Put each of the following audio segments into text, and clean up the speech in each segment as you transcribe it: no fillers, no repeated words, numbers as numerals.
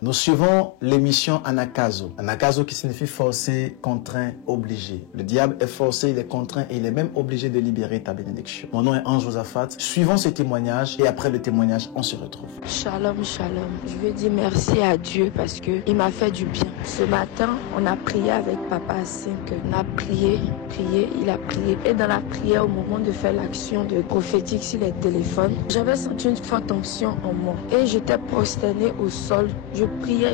Nous suivons l'émission Anakazo. Anakazo qui signifie forcé, contraint, obligé. Le diable est forcé, il est contraint et il est même obligé de libérer ta bénédiction. Mon nom est Ange Josaphat. Suivons ce témoignage et après le témoignage, on se retrouve. Shalom, shalom. Je veux dire merci à Dieu parce que il m'a fait du bien. Ce matin, on a prié avec papa à 5 heures. On a prié, il a prié. Et dans la prière, au moment de faire l'action de prophétique sur les téléphones, j'avais senti une forte onction en moi. Et j'étais prosternée au sol. Je priais.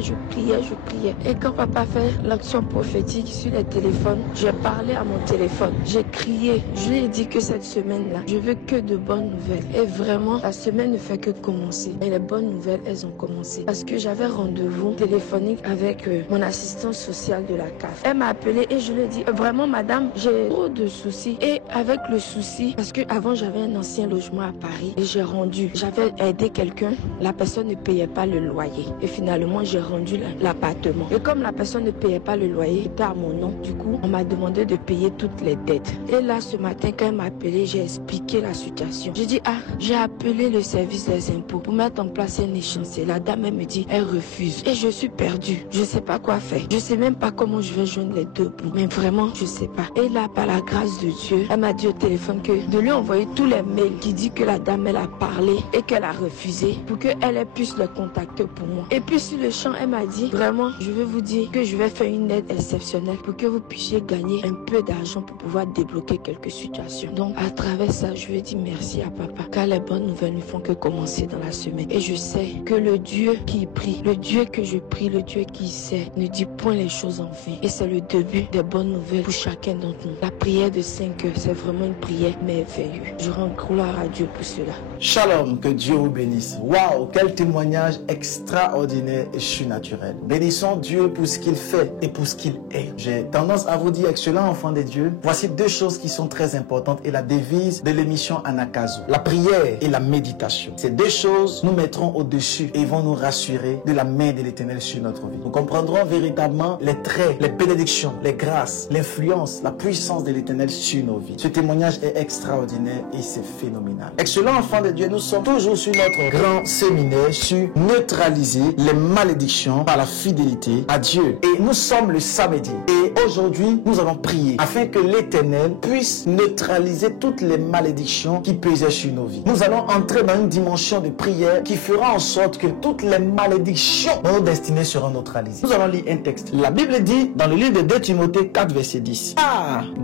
Et quand papa fait l'action prophétique sur les téléphones, j'ai parlé à mon téléphone. J'ai crié. Je lui ai dit que cette semaine-là, je veux que de bonnes nouvelles. Et vraiment, la semaine ne fait que commencer. Et les bonnes nouvelles, elles ont commencé. Parce que j'avais rendez-vous téléphonique avec mon assistante sociale de la CAF. Elle m'a appelé et je lui ai dit, vraiment madame, j'ai trop de soucis. Et avec le souci, parce que avant j'avais un ancien logement à Paris et j'ai rendu. J'avais aidé quelqu'un, la personne ne payait pas le loyer. Et finalement, j'ai rendu l'appartement. Et comme la personne ne payait pas le loyer, c'était à mon nom. Du coup, on m'a demandé de payer toutes les dettes. Et là, ce matin, quand elle m'a appelé, j'ai expliqué la situation. J'ai dit, j'ai appelé le service des impôts pour mettre en place un échéancier. La dame, elle me dit, elle refuse. Et je suis perdue. Je sais pas quoi faire. Je sais même pas comment je vais joindre les deux bouts. Mais vraiment, je sais pas. Et là, par la grâce de Dieu, elle m'a dit au téléphone que de lui envoyer tous les mails qui dit que la dame, elle a parlé et qu'elle a refusé pour qu'elle puisse le contacter pour moi. Et puis sur le champ, elle m'a dit, vraiment, je veux vous dire que je vais faire une aide exceptionnelle pour que vous puissiez gagner un peu d'argent pour pouvoir débloquer quelques situations. Donc, à travers ça, je veux dire merci à papa, car les bonnes nouvelles ne font que commencer dans la semaine. Et je sais que le Dieu qui prie, le Dieu que je prie, le Dieu qui sait, ne dit point les choses en vain. Et c'est le début des bonnes nouvelles pour chacun d'entre nous. La prière de 5 heures, c'est vraiment une prière merveilleuse. Je rends gloire à Dieu pour cela. Shalom, que Dieu vous bénisse. Waouh, quel témoignage extraordinaire et surnaturel. Bénissons Dieu pour ce qu'il fait et pour ce qu'il est. J'ai tendance à vous dire, excellent enfant de Dieu, voici deux choses qui sont très importantes et la devise de l'émission Anakazo. La prière et la méditation. Ces deux choses nous mettront au-dessus et vont nous rassurer de la main de l'Éternel sur notre vie. Nous comprendrons véritablement les traits, les bénédictions, les grâces, l'influence, la puissance de l'Éternel sur nos vies. Ce témoignage est extraordinaire et c'est phénoménal. Excellent enfant de Dieu, nous sommes toujours sur notre grand séminaire sur neutraliser les malédictions par la fidélité à Dieu. Et nous sommes le samedi. Et aujourd'hui, nous allons prier afin que l'Éternel puisse neutraliser toutes les malédictions qui pesaient sur nos vies. Nous allons entrer dans une dimension de prière qui fera en sorte que toutes les malédictions dans nos destinées seront neutralisées. Nous allons lire un texte. La Bible dit dans le livre de 2 Timothée 4 verset 10.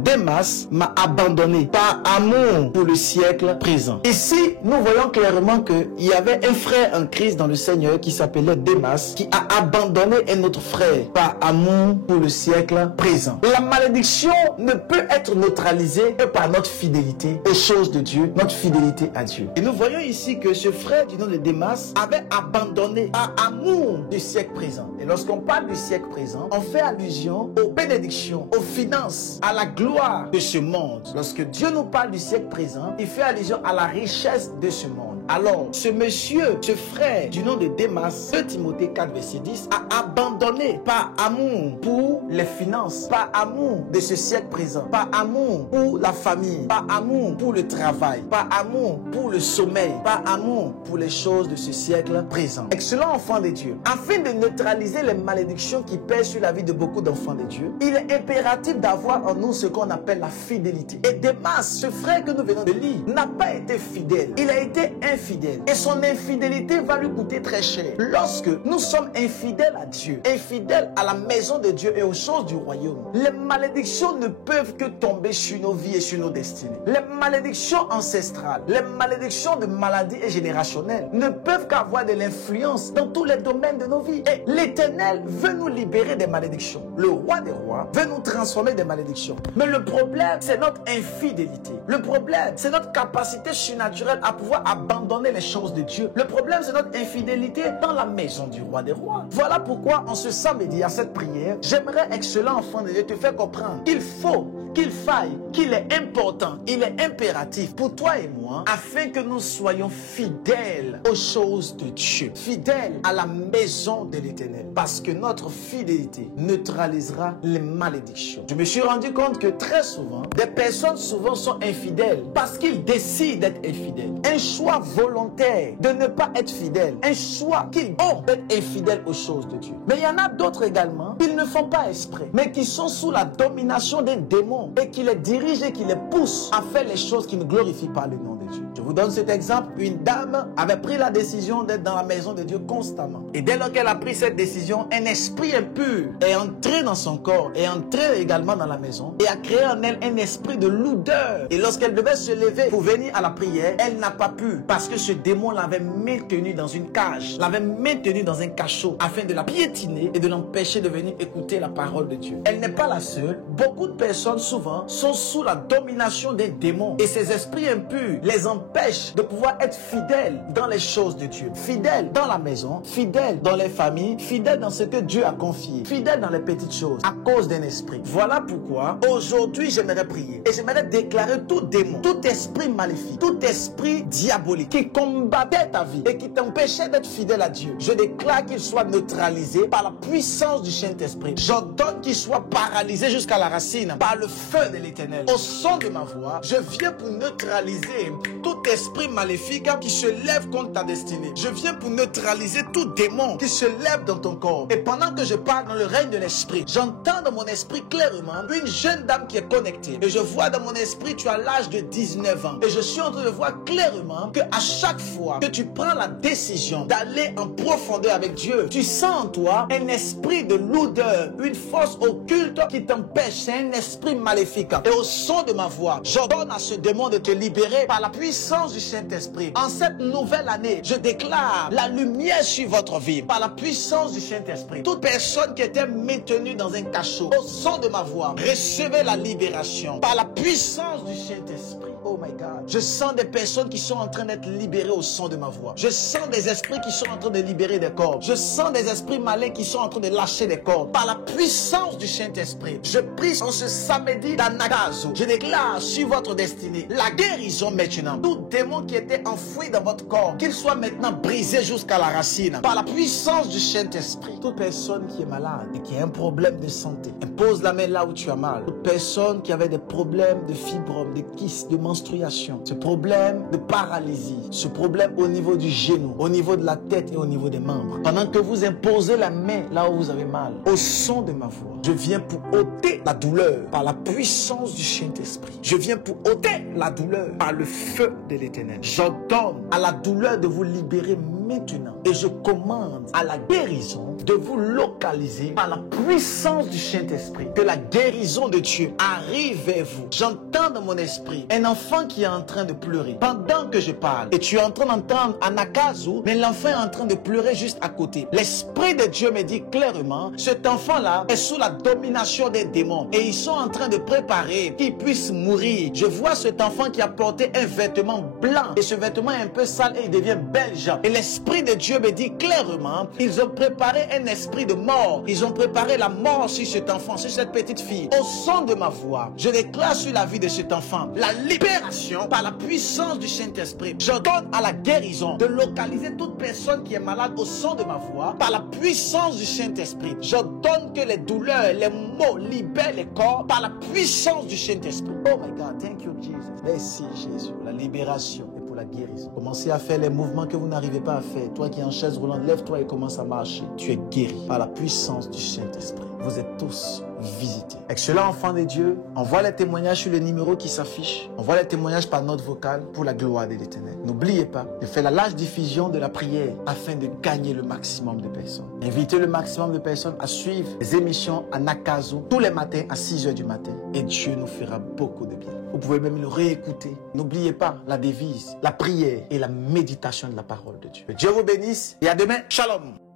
Démas m'a abandonné par amour pour le siècle présent. Ici, nous voyons clairement qu'il y avait un frère en Christ dans le Seigneur qui s'appelait Démas, qui a abandonné un autre frère par amour pour le siècle présent. La malédiction ne peut être neutralisée que par notre fidélité aux choses de Dieu, notre fidélité à Dieu. Et nous voyons ici que ce frère du nom de Démas avait abandonné par amour du siècle présent. Et lorsqu'on parle du siècle présent, on fait allusion aux bénédictions, aux finances, à la gloire de ce monde. Lorsque Dieu nous parle du siècle présent, il fait allusion à la richesse de ce monde. Alors, ce monsieur, ce frère du nom de Démas, 2 Timothée 4 verset 10, a abandonné par amour pour les finances, par amour de ce siècle présent, par amour pour la famille, par amour pour le travail, par amour pour le sommeil, par amour pour les choses de ce siècle présent. Excellent enfant de Dieu, afin de neutraliser les malédictions qui pèsent sur la vie de beaucoup d'enfants de Dieu, il est impératif d'avoir en nous ce qu'on appelle la fidélité. Et Démas, ce frère que nous venons de lire, n'a pas été fidèle, il a été infidèle. Et son infidélité va lui coûter très cher. Lorsque nous sommes infidèles à Dieu, infidèles à la maison de Dieu et aux choses du royaume, les malédictions ne peuvent que tomber sur nos vies et sur nos destinées. Les malédictions ancestrales, les malédictions de maladies et générationnelles ne peuvent qu'avoir de l'influence dans tous les domaines de nos vies. Et l'Éternel veut nous libérer des malédictions. Le roi des rois veut nous transformer des malédictions. Mais le problème, c'est notre infidélité. Le problème, c'est notre capacité surnaturelle à pouvoir abandonner les choses de Dieu. Le problème, c'est notre infidélité dans la maison du roi des rois. Voilà pourquoi, en ce samedi, à cette prière, j'aimerais, excellent enfant de Dieu, te faire comprendre qu'il faut qu'il faille, qu'il est important, il est impératif pour toi et moi, afin que nous soyons fidèles aux choses de Dieu, fidèles à la maison de l'Éternel, parce que notre fidélité neutralisera les malédictions. Je me suis rendu compte que très souvent, des personnes souvent sont infidèles parce qu'ils décident d'être infidèles. Un choix volontaire de ne pas être fidèle, un choix qu'ils ont d'être infidèles aux choses de Dieu. Mais il y en a d'autres également, ils ne font pas exprès, mais qui sont sous la domination des démons et qui les dirigent et qui les poussent à faire les choses qui ne glorifient pas le nom de Dieu. Je vous donne cet exemple. Une dame avait pris la décision d'être dans la maison de Dieu constamment. Et dès lors qu'elle a pris cette décision, un esprit impur est entré dans son corps, est entré également dans la maison et a créé en elle un esprit de lourdeur. Et lorsqu'elle devait se lever pour venir à la prière, elle n'a pas pu parce que ce démon l'avait maintenue dans une cage, l'avait maintenue dans un cachot afin de la piétiner et de l'empêcher de venir écouter la parole de Dieu. Elle n'est pas la seule. Beaucoup de personnes souvent sont sous la domination des démons et ces esprits impurs les empêchent de pouvoir être fidèles dans les choses de Dieu, fidèles dans la maison, fidèles dans les familles, fidèles dans ce que Dieu a confié, fidèles dans les petites choses à cause d'un esprit. Voilà pourquoi aujourd'hui j'aimerais prier et j'aimerais déclarer tout démon, tout esprit maléfique, tout esprit diabolique qui combattait ta vie et qui t'empêchait d'être fidèle à Dieu. Je déclare qu'il soit neutralisé par la puissance du Saint-Esprit. J'ordonne qu'il soit paralysé jusqu'à la racine par le feu de l'Éternel. Au son de ma voix, je viens pour neutraliser tout esprit maléfique qui se lève contre ta destinée. Je viens pour neutraliser tout démon qui se lève dans ton corps. Et pendant que je parle dans le règne de l'esprit, j'entends dans mon esprit clairement une jeune dame qui est connectée. Et je vois dans mon esprit, tu as l'âge de 19 ans. Et je suis en train de voir clairement que à chaque fois que tu prends la décision d'aller en profondeur avec Dieu, tu sens en toi un esprit de lourdeur, une force occulte qui t'empêche. C'est un esprit maléfique. Et au son de ma voix, j'ordonne à ce démon de te libérer par la puissance du Saint-Esprit. En cette nouvelle année, je déclare la lumière sur votre vie par la puissance du Saint-Esprit. Toute personne qui était maintenue dans un cachot, au son de ma voix, recevez la libération par la puissance du Saint-Esprit. Oh my God. Je sens des personnes qui sont en train d'être libérées au son de ma voix. Je sens des esprits qui sont en train de libérer des corps. Je sens des esprits malins qui sont en train de lâcher des corps. Par la puissance du Saint-Esprit, je prie en ce samedi d'Anagazo. Je déclare sur votre destinée la guérison maintenant. Tout démon qui était enfoui dans votre corps, qu'il soit maintenant brisé jusqu'à la racine. Par la puissance du Saint-Esprit. Toute personne qui est malade et qui a un problème de santé, impose la main là où tu as mal. Toute personne qui avait des problèmes de fibromes, de kystes, de menstruation, ce problème de paralysie, ce problème au niveau du genou, au niveau de la tête et au niveau des membres. Pendant que vous imposez la main là où vous avez mal, au son de ma voix, je viens pour ôter la douleur par la puissance du Saint-Esprit. Je viens pour ôter la douleur par le feu de l'Éternel. J'ordonne à la douleur de vous libérer maintenant et je commande à la guérison de vous localiser par la puissance du Saint-Esprit. Que la guérison de Dieu arrive vers vous. J'entends dans mon esprit un enfant qui est en train de pleurer pendant que je parle. Et tu es en train d'entendre Anakazu, mais l'enfant est en train de pleurer juste à côté. L'Esprit de Dieu me dit clairement, cet enfant-là est sous la domination des démons. Et ils sont en train de préparer qu'il puisse mourir. Je vois cet enfant qui a porté un vêtement blanc. Et ce vêtement est un peu sale et il devient belge. Et l'Esprit de Dieu me dit clairement, ils ont préparé un esprit de mort. Ils ont préparé la mort sur cet enfant, sur cette petite fille. Au son de ma voix, je déclare sur la vie de cet enfant la libération par la puissance du Saint-Esprit. J'ordonne à la guérison de localiser toute personne qui est malade au son de ma voix par la puissance du Saint-Esprit. J'ordonne que les douleurs, les maux libèrent les corps par la puissance du Saint-Esprit. Oh my God, thank you Jesus. Merci Jésus, la libération. La guérison. Commencez à faire les mouvements que vous n'arrivez pas à faire. Toi qui es en chaise roulante, lève-toi et commence à marcher. Tu es guéri par la puissance du Saint-Esprit. Vous êtes tous visités. Excellent enfant de Dieu, envoie les témoignages sur le numéro qui s'affiche. Envoie les témoignages par note vocale pour la gloire de l'Éternel. N'oubliez pas de faire la large diffusion de la prière afin de gagner le maximum de personnes. Invitez le maximum de personnes à suivre les émissions à Nakazo tous les matins à 6 h du matin. Et Dieu nous fera beaucoup de bien. Vous pouvez même le réécouter. N'oubliez pas la devise, la prière et la méditation de la parole de Dieu. Que Dieu vous bénisse et à demain. Shalom.